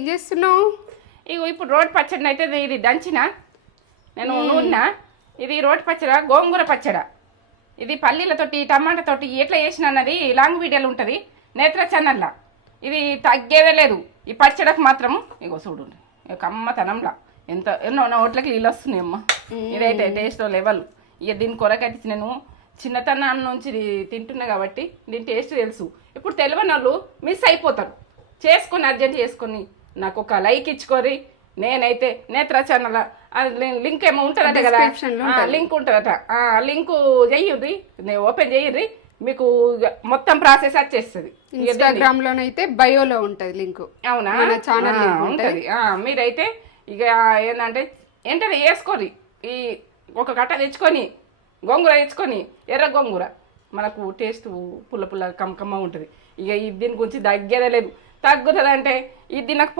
ఏం చేస్తున్నావు? ఇగో ఇప్పుడు రోటి పచ్చడిని అయితే ఇది దంచిన నేను నూనె. ఇది రోటి పచ్చడ, గోంగూర పచ్చడ. ఇది పల్లీలతోటి టమాటాతోటి ఎట్లా చేసిన అన్నది లాంగ్ వీడియోలు ఉంటుంది నేత్ర ఛానల్లో. ఇది తగ్గేదే లేదు ఈ పచ్చడకు మాత్రం. ఇగో చూడు ఇక అమ్మతనంలా ఎన్నో ఓట్లకి నీళ్ళు వస్తున్నాయి అమ్మ. ఇదైతే టేస్ట్ లెవెల్. ఇక దీని కొరకైతే నేను చిన్నతనం నుంచి తింటున్నా కాబట్టి దీని టేస్ట్ తెలుసు. ఇప్పుడు తెలియని వాళ్ళు మిస్ అయిపోతారు. చేసుకొని అర్జెంట్ చేసుకొని నాకు ఒక లైక్ ఇచ్చుకోరి. నేనైతే నేత్ర ఛానల్ లింక్ ఏమో ఉంటుందట కదా, లింక్ ఉంటుందట. లింక్ చెయ్యుర్రి, ఓపెన్ చెయ్యుర్రి, మీకు మొత్తం ప్రాసెస్ వచ్చేస్తుంది. ఇన్స్టాగ్రామ్ లోనైతే బయోలో ఉంటది లింక్. అవునా, ఛానల్ ఉంటది. మీరైతే ఇక ఏంటంటే ఏంటంటే వేసుకోరి. ఈ ఒక కట్ట తెచ్చుకొని గోంగూర తెచ్చుకొని, ఎర్ర గోంగూర మనకు టేస్ట్ పుల్ల పుల్ల కమ్మకమ్మ ఉంటుంది. ఇక దీని గురించి తగ్గేదే లేదు. తగ్గుతుంది అంటే ఇది నాకు